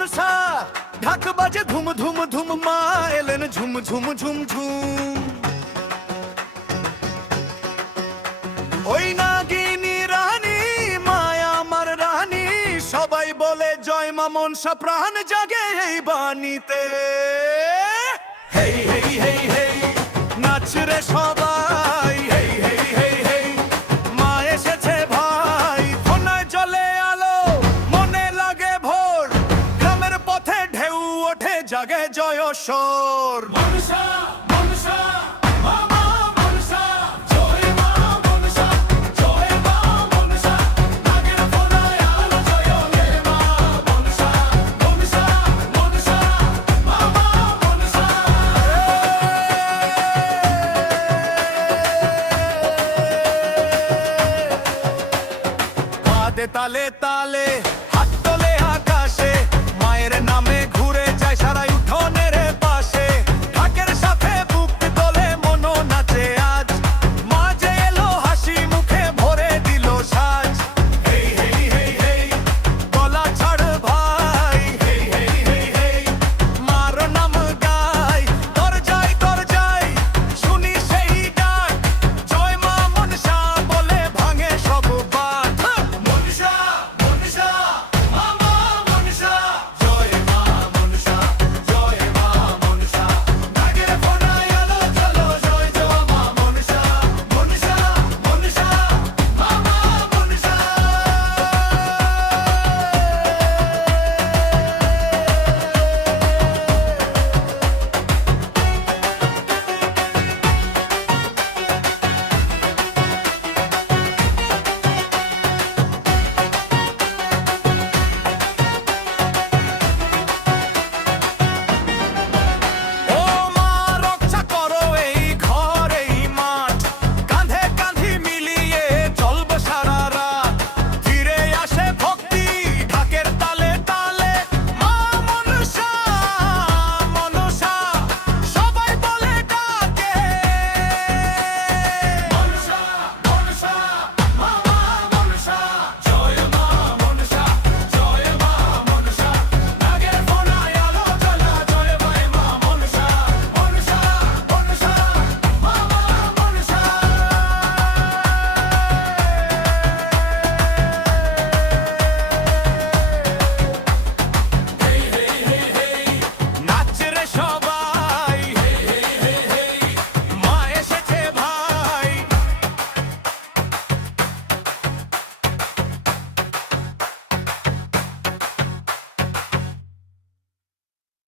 মনসা ঢাক বাজে ধুম ধুম ধুম, মা এলেন ঝুম ঝুম ঝুম ঝুম। ওই নাগিনী রানী মায়া আমার রানী, সবাই বলে জয় মা মনসা, প্রাণ জাগে এই বাণীতে। হেই হেই হেই হেই নাচ রে সবাই, হেই হেই হেই হেই মা এসেছে ভাই। ফোনায় জলে আলো মনে লাগে ভোর, গ্রামের পথে ঢেউ ওঠে জাগে জয় সোর। মনসা মনসা মামা মনসা, জয় মা মনসা, জয় মা মনসা, নাগের ফোনায় আলো জয় হে মা মনসা, মনসা মনসা মামা মনসা। বাদে তালে তালে